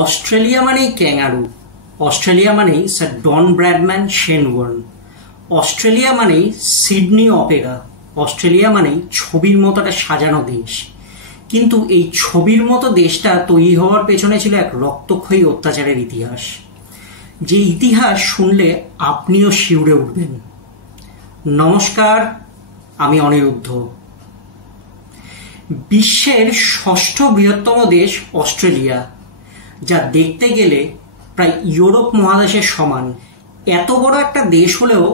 Australia মানেই kangaroo, Australia মানেই sir Don Bradman শেনওয়ার্ন, Australia মানেই সিডনি অপেরা, অস্ট্রেলিয়া মানেই ছবির মতো একটা সাজানো দেশ। কিন্তু এই ছবির মতো দেশটা তৈরি হওয়ার পেছনে ছিল এক রক্তক্ষয়ী অত্যাচারের ইতিহাস, যে ইতিহাস শুনলে আপনিও শিউরে উঠবেন। নমস্কার, আমি অনিরুদ্ধ। বিশ্বের ষষ্ঠ বৃহত্তম দেশ অস্ট্রেলিয়া, যা দেখতে গেলে প্রায় ইউরোপ মহাদেশের সমান। এত বড় একটা দেশ হলেও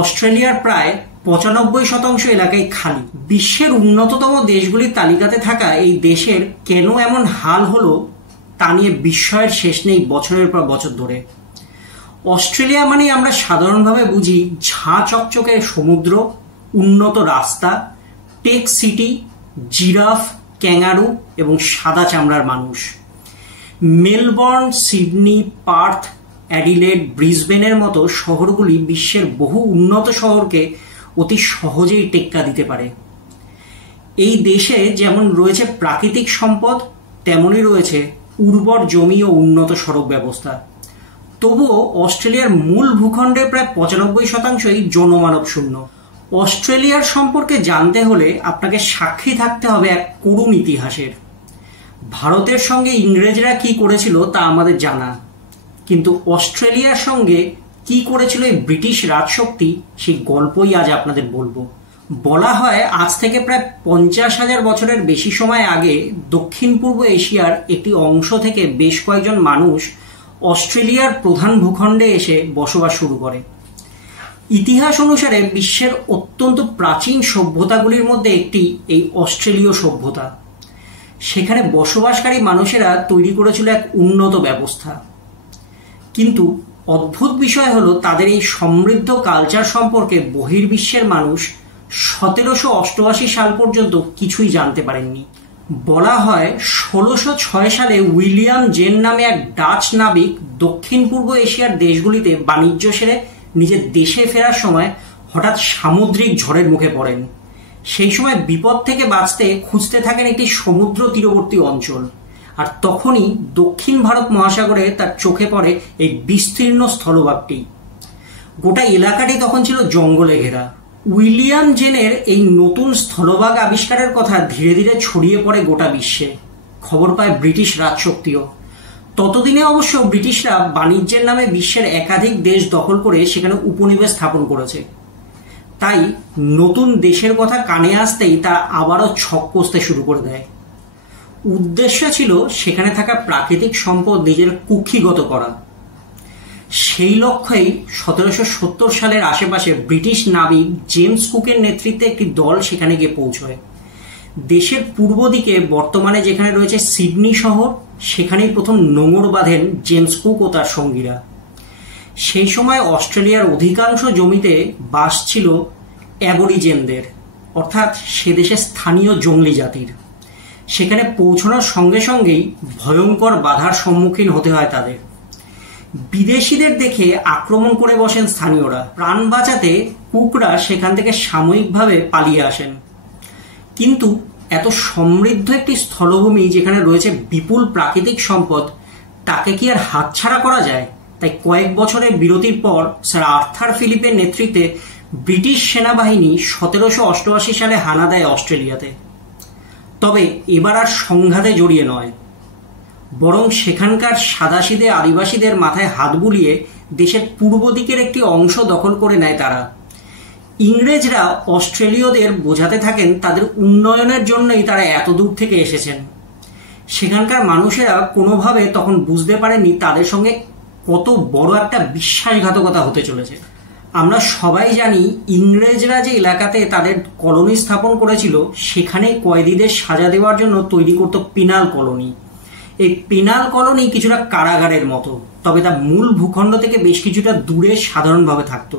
অস্ট্রেলিয়ার প্রায় 95% এলাকাই খালি। বিশ্বের উন্নততম দেশগুলির তালিকাতে থাকা এই দেশের কেন এমন হাল হলো তা নিয়ে বিস্ময়ের শেষ নেই বছরের পর বছর ধরে। অস্ট্রেলিয়া মানে আমরা সাধারণভাবে বুঝি ঝাঁ চকচকে সমুদ্র, উন্নত রাস্তা, টেক সিটি, জিরাফ, ক্যাঙ্গারু এবং সাদা চামড়ার মানুষ। মেলবোর্ন, সিডনি, পার্থ, অ্যাডিলেড, ব্রিসবেনের মতো শহরগুলি বিশ্বের বহু উন্নত শহরকে অতি সহজেই টেক্কা দিতে পারে। এই দেশে যেমন রয়েছে প্রাকৃতিক সম্পদ, তেমনই রয়েছে উর্বর জমি ও উন্নত সড়ক ব্যবস্থা। তবুও অস্ট্রেলিয়ার মূল ভূখণ্ডে প্রায় 95%ই জনমানব শূন্য। অস্ট্রেলিয়ার সম্পর্কে জানতে হলে আপনাকে সাক্ষী থাকতে হবে এক করুণ ইতিহাসের। ভারতের সঙ্গে ইংরেজরা কি করেছিল তা আমাদের জানা, কিন্তু অস্ট্রেলিয়ার সঙ্গে কি করেছিল এই ব্রিটিশ রাজশক্তি, সেই গল্পই আজ আপনাদের বলবো। বলা হয় আজ থেকে প্রায় 50,000 বছরের বেশি সময় আগে দক্ষিণ পূর্ব এশিয়ার একটি অংশ থেকে বেশ কয়েকজন মানুষ অস্ট্রেলিয়ার প্রধান ভূখণ্ডে এসে বসবাস শুরু করে। ইতিহাস অনুসারে বিশ্বের অত্যন্ত প্রাচীন সভ্যতাগুলির মধ্যে একটি এই অস্ট্রেলীয় সভ্যতা। সেখানে বসবাসকারী মানুষেরা তৈরি করেছিল এক উন্নত ব্যবস্থা, কিন্তু অদ্ভুত বিষয় হলো তাদের এই সমৃদ্ধ কালচার সম্পর্কে বহির্বিশ্বের মানুষ 1788 সাল পর্যন্ত কিছুই জানতে পারেননি। বলা হয় 1606 সালে উইলিয়াম জেন নামে এক ডাচ নাবিক দক্ষিণ পূর্ব এশিয়ার দেশগুলিতে বাণিজ্য সেরে নিজের দেশে ফেরার সময় হঠাৎ সামুদ্রিক ঝড়ের মুখে পড়েন। সেই সময় বিপদ থেকে বাঁচতে খুঁজতে থাকেন একটি সমুদ্র তীরবর্তী অঞ্চল, আর তখনই দক্ষিণ ভারত মহাসাগরে তার চোখে পড়ে এই বিস্তীর্ণ স্থলভাগটি। গোটা এলাকাটি তখন ছিল জঙ্গলে ঘেরা। উইলিয়াম জেনের এই নতুন স্থলভাগ আবিষ্কারের কথা ধীরে ধীরে ছড়িয়ে পড়ে গোটা বিশ্বে। খবর পায় ব্রিটিশ রাজশক্তিও। ততদিনে অবশ্য ব্রিটিশরা বাণিজ্যের নামে বিশ্বের একাধিক দেশ দখল করে সেখানে উপনিবেশ স্থাপন করেছে। তাই নতুন দেশের কথা কানে আসতেই তারা আবারও ছক কষতে শুরু করে দেয়। উদ্দেশ্য ছিল সেখানে থাকা প্রাকৃতিক সম্পদ নিজের কুক্ষিগত করা। সেই লক্ষ্যেই 1770 সালের আশেপাশে ব্রিটিশ নাবিক জেমস কুকের নেতৃত্বে একটি দল সেখানে গিয়ে পৌঁছয়। দেশের পূর্ব দিকে বর্তমানে যেখানে রয়েছে সিডনি শহর, সেখানেই প্রথম নোঙর বাঁধেন জেমস কুক ও তার সঙ্গীরা। সেই সময় অস্ট্রেলিয়ার অধিকাংশ জমিতে বাস ছিল অ্যাবরিজেনদের, অর্থাৎ সে দেশের স্থানীয় জঙ্গলি জাতির। সেখানে পৌঁছানোর সঙ্গে সঙ্গেই ভয়ঙ্কর বাধার সম্মুখীন হতে হয় তাদের। বিদেশিদের দেখে আক্রমণ করে বসেন স্থানীয়রা। প্রাণ বাঁচাতে কুকরা সেখান থেকে সাময়িকভাবে পালিয়ে আসেন, কিন্তু এত সমৃদ্ধ একটি স্থলভূমি যেখানে রয়েছে বিপুল প্রাকৃতিক সম্পদ, তাকে কি আর হাতছাড়া করা যায়? তাই কয়েক বছরের বিরতির পর স্যার আর্থার ফিলিপের নেতৃত্বে ব্রিটিশ সেনাবাহিনী 1788 সালে হানা দেয় অস্ট্রেলিয়াতে। তবে এবার আর সংঘাতে জড়িয়ে নয়, বরং সেখানকার সাদাসিধে আদিবাসীদের মাথায় হাত বুলিয়ে দেশের পূর্ব দিকের একটি অংশ দখল করে নেয় তারা। ইংরেজরা অস্ট্রেলীয়দের বোঝাতে থাকেন তাদের উন্নয়নের জন্যই তারা এত দূর থেকে এসেছেন। সেখানকার মানুষেরা কোনোভাবে তখন বুঝতে পারেননি তাদের সঙ্গে কত বড় একটা বিশ্বাসঘাতকতা হতে চলেছে। আমরা সবাই জানি ইংরেজরা যে এলাকাতে তাদের কলোনি স্থাপন করেছিল, সেখানে কয়েদিদের সাজা দেওয়ার জন্য তৈরি করত পিনাল কলোনি। এই পিনাল কলোনি কিছুটা কারাগারের মতো, তবে তা মূল ভূখণ্ড থেকে বেশ কিছুটা দূরে সাধারণভাবে থাকত।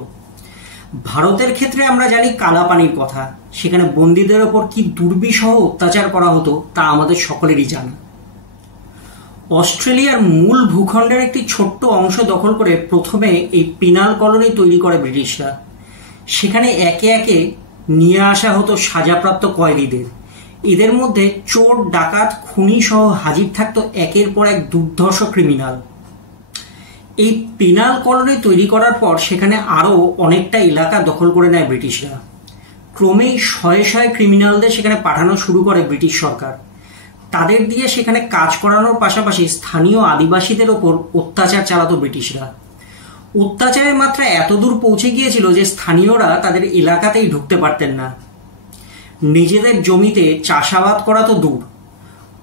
ভারতের ক্ষেত্রে আমরা জানি কালাপানির কথা। সেখানে বন্দীদের ওপর কি দুর্বিষহ অত্যাচার করা হতো তা আমাদের সকলেরই জানা। অস্ট্রেলিয়ার মূল ভূখণ্ডের একটি ছোট্ট অংশ দখল করে প্রথমে এই পিনাল কলোনি তৈরি করে ব্রিটিশরা। সেখানে একে একে নিয়ে আসা হতো সাজাপ্রাপ্ত কয়েদিদের। এদের মধ্যে চোর, ডাকাত, খুনি সহ হাজির থাকতো একের পর এক দুর্ধর্ষ ক্রিমিনাল। এই পেনাল কলোনি তৈরি করার পর সেখানে আরও অনেকটা এলাকা দখল করে নেয় ব্রিটিশরা। ক্রমেই শয়ে শয়ে ক্রিমিনালদের সেখানে পাঠানো শুরু করে ব্রিটিশ সরকার। তাদের দিয়ে সেখানে কাজ করানোর পাশাপাশি স্থানীয় আদিবাসীদের ওপর অত্যাচার চালাতো ব্রিটিশরা। অত্যাচারের মাত্রা এতদূর পৌঁছে গিয়েছিল যে স্থানীয়রা তাদের এলাকাতেই ঢুকতে পারতেন না। নিজেদের জমিতে চাষাবাদ করা তো দূর,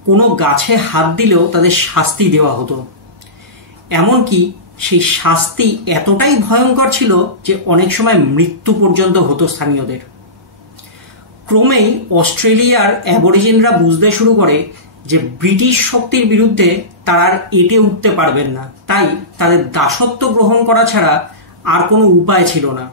কোনো গাছে হাত দিলেও তাদের শাস্তি দেওয়া হতো। এমনকি সেই শাস্তি এতটাই ভয়ঙ্কর ছিল যে অনেক সময় মৃত্যু পর্যন্ত হতো স্থানীয়দের। ক্রমেই অস্ট্রেলিয়ার অ্যাবরিজিনরা বুঝতে শুরু করে যে ব্রিটিশ শক্তির বিরুদ্ধে তারা আর এঁটে উঠতে পারবেন না, তাই তাদের দাসত্ব গ্রহণ করা ছাড়া আর কোনো উপায় ছিল না।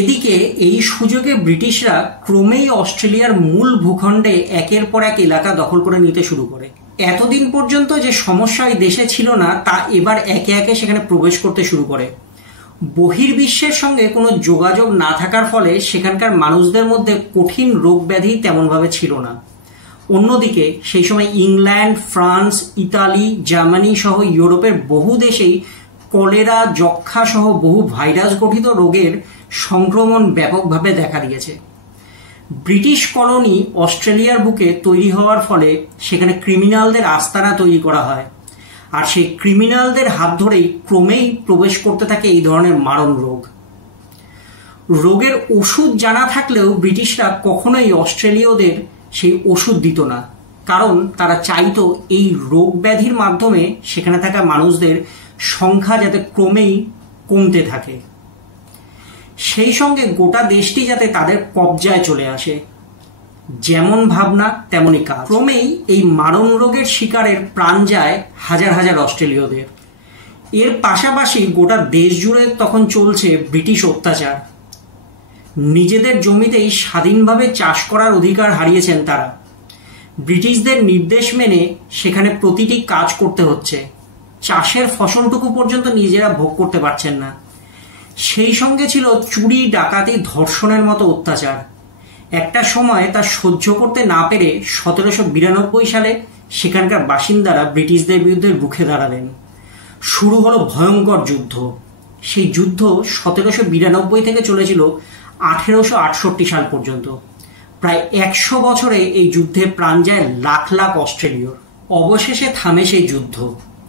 এদিকে এই সুযোগে ব্রিটিশরা ক্রমেই অস্ট্রেলিয়ার মূল ভূখণ্ডে একের পর এক এলাকা দখল করে নিতে শুরু করে। এতদিন পর্যন্ত যে সমস্যা এই দেশে ছিল না তা এবার একে একে সেখানে প্রবেশ করতে শুরু করে। বহির্বিশ্বের সঙ্গে কোনো যোগাযোগ না থাকার ফলে সেখানকার মানুষদের মধ্যে কঠিন রোগ ব্যাধি তেমনভাবে ছিল না। অন্যদিকে সেই সময় ইংল্যান্ড, ফ্রান্স, ইতালি, জার্মানি সহ ইউরোপের বহু দেশেই কলেরা, যক্ষ্মা সহ বহু ভাইরাস গঠিত রোগের সংক্রমণ ব্যাপকভাবে দেখা দিয়েছে। ব্রিটিশ কলোনি অস্ট্রেলিয়ার বুকে তৈরি হওয়ার ফলে সেখানে ক্রিমিনালদের আস্তানা তৈরি করা হয়, আর সেই ক্রিমিনালদের হাত ধরেই ক্রমেই প্রবেশ করতে থাকে এই ধরনের মারণ রোগ। রোগের ওষুধ জানা থাকলেও ব্রিটিশরা কখনোই অস্ট্রেলীয়দের সেই ওষুধ দিত না, কারণ তারা চাইতো এই রোগ ব্যাধির মাধ্যমে সেখানে থাকা মানুষদের সংখ্যা যাতে ক্রমেই কমতে থাকে, সেই সঙ্গে গোটা দেশটি যাতে তাদের কবজায় চলে আসে। যেমন ভাবনা তেমনই কাজ। ক্রমেই এই মারণ রোগের শিকারের প্রাণ যায় হাজার হাজার অস্ট্রেলীয়দের। এর পাশাপাশি গোটা দেশ জুড়ে তখন চলছে ব্রিটিশ অত্যাচার। নিজেদের জমিতেই স্বাধীনভাবে চাষ করার অধিকার হারিয়েছেন তারা। ব্রিটিশদের নির্দেশ মেনে সেখানে প্রতিটি কাজ করতে হচ্ছে, চাষের ফসলটুকু পর্যন্ত নিজেরা ভোগ করতে পারছেন না। সেই সঙ্গে ছিল চুরি, ডাকাতি, ধর্ষণের মতো অত্যাচার। একটা সময় তা সহ্য করতে না পেরে 1792 সালে সেখানকার বাসিন্দারা ব্রিটিশদের বিরুদ্ধে রুখে দাঁড়ালেন। শুরু হলো ভয়ঙ্কর যুদ্ধ। সেই যুদ্ধ 1792 থেকে চলেছিল 1868 সাল পর্যন্ত। প্রায় 100 বছরে এই যুদ্ধে প্রাণ যায় লাখ লাখ অস্ট্রেলীয়। অবশেষে থামে সেই যুদ্ধ।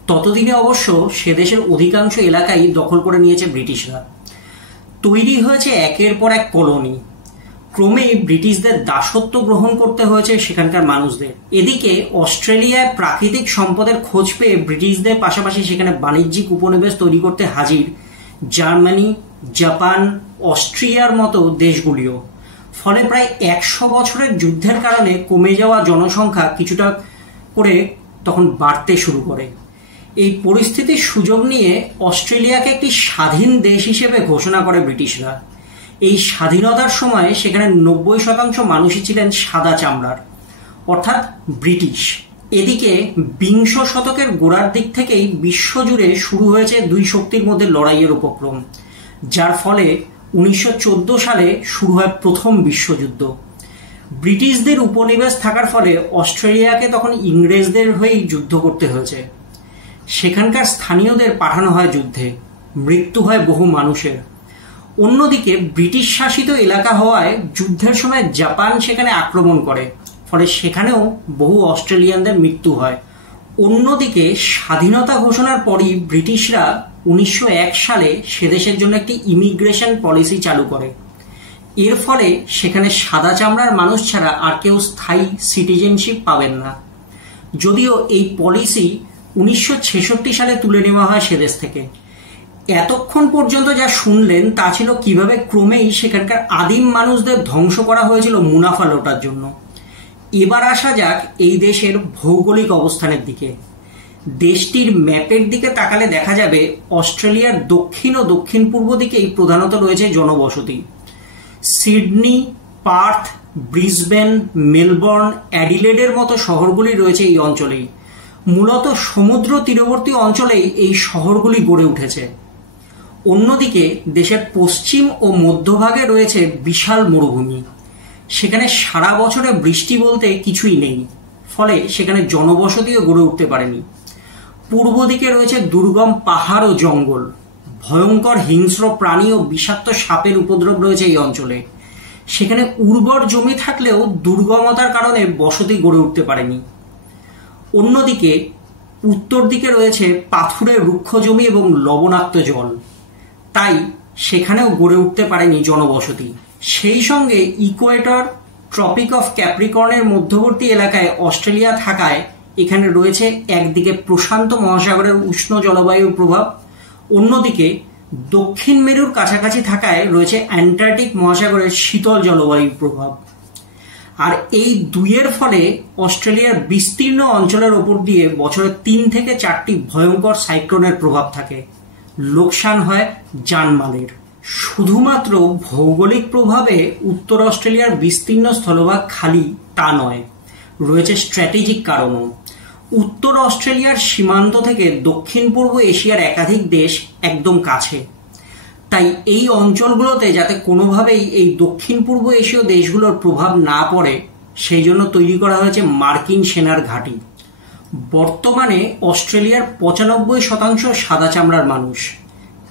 ততদিনে অবশ্য সে দেশের অধিকাংশ এলাকাই দখল করে নিয়েছে ব্রিটিশরা। তৈরি হয়েছে একের পর এক কলোনি। ক্রমেই ব্রিটিশদের দাসত্ব গ্রহণ করতে হয়েছে সেখানকার মানুষদের। এদিকে অস্ট্রেলিয়ায় প্রাকৃতিক সম্পদের খোঁজ পেয়ে ব্রিটিশদের পাশাপাশি সেখানে বাণিজ্যিক উপনিবেশ তৈরি করতে হাজির জার্মানি, জাপান, অস্ট্রিয়ার মতো দেশগুলিও। ফলে প্রায় 100 বছরের যুদ্ধের কারণে কমে যাওয়া জনসংখ্যা কিছুটা করে তখন বাড়তে শুরু করে। এই পরিস্থিতির সুযোগ নিয়ে অস্ট্রেলিয়াকে একটি স্বাধীন দেশ হিসেবে ঘোষণা করে ব্রিটিশরা। এই স্বাধীনতার সময় সেখানে 90% মানুষই ছিলেন সাদা চামড়ার, অর্থাৎ ব্রিটিশ। এদিকে বিংশ শতকের গোড়ার দিক থেকেই বিশ্বজুড়ে শুরু হয়েছে দুই শক্তির মধ্যে লড়াইয়ের উপক্রম, যার ফলে 1914 সালে শুরু হয় প্রথম বিশ্বযুদ্ধ। ব্রিটিশদের উপনিবেশ থাকার ফলে অস্ট্রেলিয়াকে তখন ইংরেজদের হয়েই যুদ্ধ করতে হয়েছে। সেখানকার স্থানীয়দের পাঠানো হয় যুদ্ধে, মৃত্যু হয় বহু মানুষের। অন্যদিকে ব্রিটিশ শাসিত এলাকা হওয়ায় যুদ্ধের সময় জাপান সেখানে আক্রমণ করে, ফলে সেখানেও বহু অস্ট্রেলিয়ানদের মৃত্যু হয়। অন্যদিকে স্বাধীনতা ঘোষণার পরই ব্রিটিশরা 1901 সালে সেদেশের জন্য একটি ইমিগ্রেশন পলিসি চালু করে। এর ফলে সেখানে সাদা চামড়ার মানুষ ছাড়া আর কেউ স্থায়ী সিটিজেনশিপ পাবেন না। যদিও এই পলিসি 1966 সালে তুলে নেওয়া হয় সেদেশ থেকে। এতক্ষণ পর্যন্ত যা শুনলেন তা ছিল কিভাবে ক্রমেই সেখানকার আদিম মানুষদের ধ্বংস করা হয়েছিল মুনাফা লোটার জন্য। এবার আসা যাক এই দেশের ভৌগোলিক অবস্থানের দিকে। দেশটির ম্যাপের দিকে তাকালে দেখা যাবে অস্ট্রেলিয়ার দক্ষিণ ও দক্ষিণ পূর্ব দিকেই প্রধানত রয়েছে জনবসতি। সিডনি, পার্থ, ব্রিসবেন, মেলবোর্ন, অ্যাডিলেডের মতো শহরগুলি রয়েছে এই অঞ্চলেই। মূলত সমুদ্র তীরবর্তী অঞ্চলেই এই শহরগুলি গড়ে উঠেছে। অন্যদিকে দেশের পশ্চিম ও মধ্যভাগে রয়েছে বিশাল মরুভূমি। সেখানে সারা বছরে বৃষ্টি বলতে কিছুই নেই, ফলে সেখানে জনবসতিও গড়ে উঠতে পারেনি। পূর্ব দিকে রয়েছে দুর্গম পাহাড় ও জঙ্গল, ভয়ঙ্কর হিংস্র প্রাণী ও বিষাক্ত সাপের উপদ্রব রয়েছে এই অঞ্চলে। সেখানে উর্বর জমি থাকলেও দুর্গমতার কারণে বসতি গড়ে উঠতে পারেনি। অন্যদিকে উত্তর দিকে রয়েছে পাথুরে রুক্ষ জমি এবং লবণাক্ত জল, তাই সেখানেও গড়ে উঠতে পারেনি জনবসতি। সেই সঙ্গে ইকুয়েটর, ট্রপিক অফ ক্যাপ্রিকর্নের মধ্যবর্তী এলাকায় অস্ট্রেলিয়া থাকায় এখানে রয়েছে একদিকে প্রশান্ত মহাসাগরের উষ্ণ জলবায়ুর প্রভাব, অন্যদিকে দক্ষিণ মেরুর কাছাকাছি থাকায় রয়েছে অ্যান্টার্কটিক মহাসাগরের শীতল জলবায়ুর প্রভাব। আর এই দুইয়ের ফলে অস্ট্রেলিয়ার বিস্তীর্ণ অঞ্চলের ওপর দিয়ে বছরে 3 থেকে 4টি ভয়ঙ্কর সাইক্লোনের প্রভাব থাকে। লোকসান হয় জানমালের। শুধুমাত্র ভৌগোলিক প্রভাবে উত্তর অস্ট্রেলিয়ার বিস্তীর্ণ স্থলভাগ খালি তা নয়, রয়েছে স্ট্র্যাটেজিক কারণও। উত্তর অস্ট্রেলিয়ার সীমান্ত থেকে দক্ষিণ পূর্ব এশিয়ার একাধিক দেশ একদম কাছে, তাই এই অঞ্চলগুলোতে যাতে কোনোভাবেই এই দক্ষিণ পূর্ব এশীয় দেশগুলোর প্রভাব না পড়ে সেই জন্য তৈরি করা হয়েছে মার্কিন সেনার ঘাঁটি। বর্তমানে অস্ট্রেলিয়ার 95% সাদা চামড়ার মানুষ,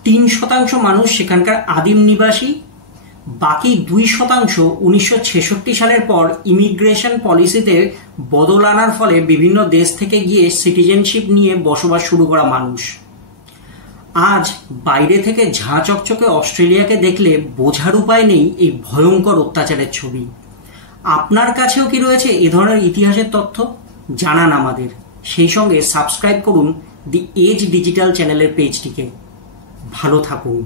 3% মানুষ সেখানকার আদিম নিবাসী, বাকি 2% 1966 সালের পর ইমিগ্রেশন পলিসিতে বদল আনার ফলে বিভিন্ন দেশ থেকে গিয়ে সিটিজেনশিপ নিয়ে বসবাস শুরু করা মানুষ। আজ বাইরে থেকে ঝাঁ চকচকে অস্ট্রেলিয়াকে দেখলে বোঝার উপায় নেই এই ভয়ঙ্কর অত্যাচারের ছবি। আপনার কাছেও কি রয়েছে এ ধরনের ইতিহাসের তথ্য? জানান আমাদের। সেই সঙ্গে সাবস্ক্রাইব করুন দি এজ ডিজিটাল চ্যানেলের পেজটিকে। ভালো থাকুন।